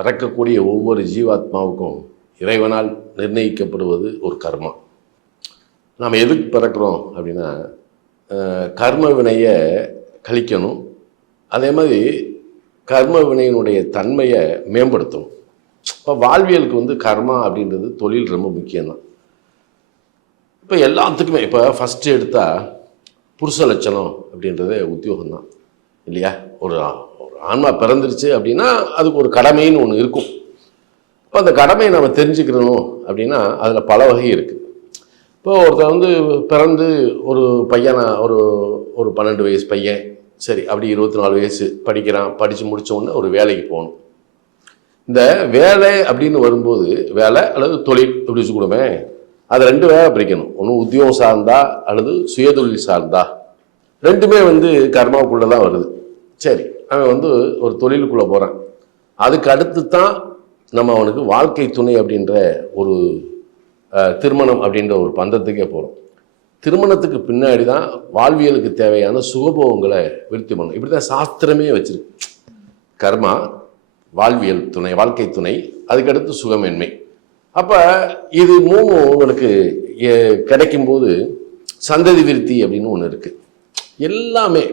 பிறக்கக்கூடிய ஒவ்வொரு ஜீவாத்மாவுக்கும் இறைவனால் நிர்ணயிக்கப்படுவது ஒரு கர்மா. நாம் எதுக்கு பிறக்கிறோம் அப்படின்னா கர்ம வினையை கழிக்கணும், அதே மாதிரி கர்ம வினையினுடைய தன்மையை மேம்படுத்தணும். இப்போ வாழ்வியலுக்கு வந்து கர்மா அப்படின்றது தொழில் ரொம்ப முக்கியம்தான். இப்போ எல்லாத்துக்குமே இப்போ ஃபஸ்ட்டு எடுத்தால் புருஷ லட்சணம் அப்படின்றதே உத்தியோகம்தான் இல்லையா? ஒரு ஆன்மா பிறந்துருச்சு அப்படின்னா அதுக்கு ஒரு கடமைன்னு ஒன்று இருக்கும். இப்போ அந்த கடமையை நம்ம தெரிஞ்சுக்கிறணும் அப்படின்னா அதில் பல வகை இருக்குது. இப்போ ஒருத்தர் வந்து பிறந்து ஒரு பையனா ஒரு 12 வயசு பையன், சரி அப்படி 24 வயசு படிக்கிறான், படித்து முடித்தோடனே ஒரு வேலைக்கு போகணும். இந்த வேலை அப்படின்னு வரும்போது வேலை அல்லது தொழில் எப்படி வச்சுக்கூடமே, அது 2 வேலை பிரிக்கணும். ஒன்று உத்தியோகம் சார்ந்தா அல்லது சுயதொழில் சார்ந்தா, ரெண்டுமே வந்து கர்மாவுக்குள்ளே தான் வருது. சரி, அவன் வந்து ஒரு தொழிலுக்குள்ளே போகிறான், அதுக்கு அடுத்து தான் நம்ம அவனுக்கு வாழ்க்கை துணை அப்படின்ற ஒரு திருமணம் அப்படின்ற ஒரு பந்தத்துக்கே போகிறோம். திருமணத்துக்கு பின்னாடி தான் வாழ்வியலுக்கு தேவையான சுகபோகங்களை விருத்தி பண்ணணும். இப்படி தான் சாஸ்திரமே வச்சிருக்கு. கர்மா, வாழ்வியல் துணை, வாழ்க்கை துணை, அதுக்கடுத்து சுகமேன்மை. அப்போ இது 3 உங்களுக்கு கிடைக்கும்போது சந்ததி விருத்தி அப்படின்னு ஒன்று இருக்குது. எல்லாமே